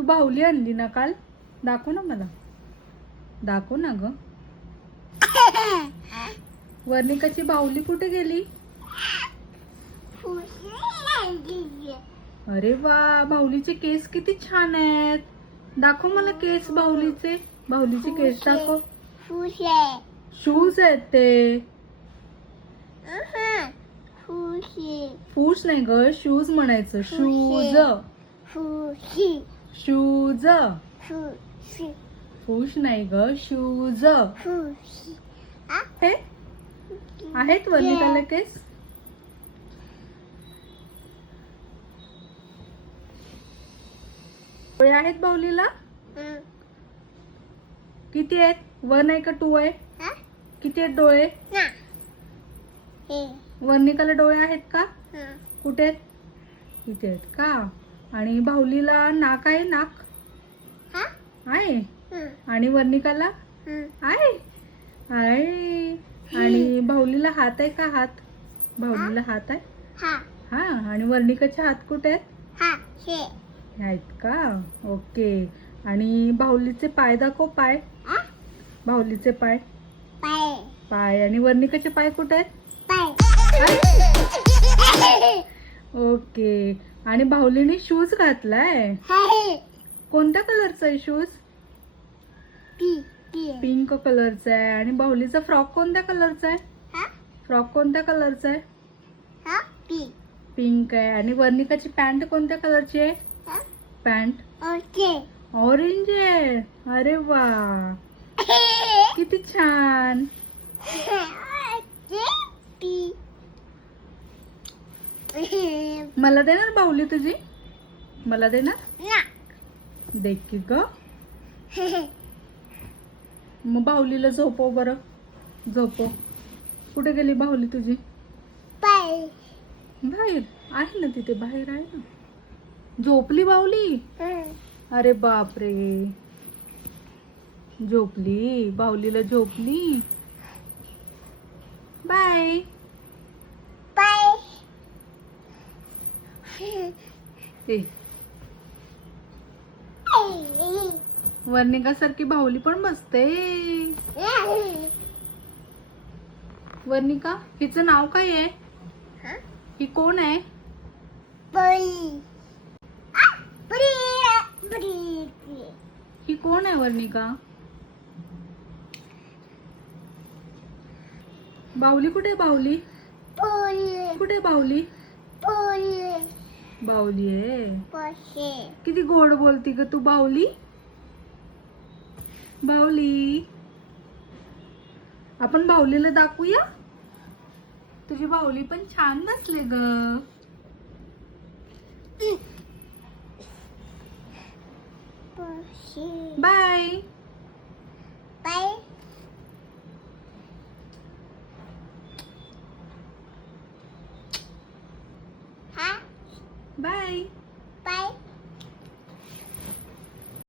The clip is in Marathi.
तू बाहुली आणली ना काल? दाखव ना मला, दाखव ना ग. वर्णिकाची बाहुली कुठे गेली? अरे वा, बाहुलीचे केस किती छान आहेत. दाखव मला केस बाहुलीचे. बाहुलीचे केस दाखव. शूज आहेत ते. फूस नाही ग, शूज म्हणायचं. Shoes shoes. फूश नाही ग, शूज. हे आहेत वर्णिकाला केस. डोळे आहेत बाहुलीला? किती आहेत? 1 आहे का 2 आहे? किती आहेत डोळे? वर्णिकाला डोळे आहेत का? कुठे आहेत? इथे आहेत का? आणि बाहुलीला नाक आहे? नाक आहे. आणि वर्णिकाला आहे. आहे. आणि बाहुलीला हात आहे का? हात? बाहुलीला हात आहे. हा. आणि वर्णिकाचे हात कुठे आहेत? आहेत का? ओके. आणि बाहुलीचे पाय दाखव. पाय. बाहुलीचे पाय. पाय. आणि वर्णिकाचे पाय कुठे आहेत? ओके. आणि बाहुलीने शूज घातलाय. कोणत्या कलरचा आहे शूज? पिंक कलरचा आहे. आणि बाहुलीचा फ्रॉक कोणत्या कलरचा आहे? फ्रॉक कोणत्या कलरचा आहे? पिंक आहे. आणि वर्णिकाची पॅन्ट कोणत्या कलरची आहे? पॅन्ट ऑरेंज आहे. अरे वा, किती छान. मला देणार बाहुली तुझी? मला देणार? दे की ग. मग बाहुलीला झोपव बरं. झोपव. कुठे गेली बाहुली तुझी? बाहेर आहे ना, तिथे बाहेर आहे ना. झोपली बाहुली? अरे बापरे, झोपली. बाहुलीला झोपली. बाय. वर्णिका सारखी बाहुली पण बसते. वर्णिका, हिचं नाव काय आहे? ही कोण आहे? ही कोण आहे वर्णिका? बाहुली कुठे? बाहुली कुठे? बाहुली बाहुली आहे. किती गोड बोलती ग तू बाहुली. बाहुली, आपण बाहुलीला दाखवूया. तुझी बाहुली पण छान बसले ग. बाय. बाय.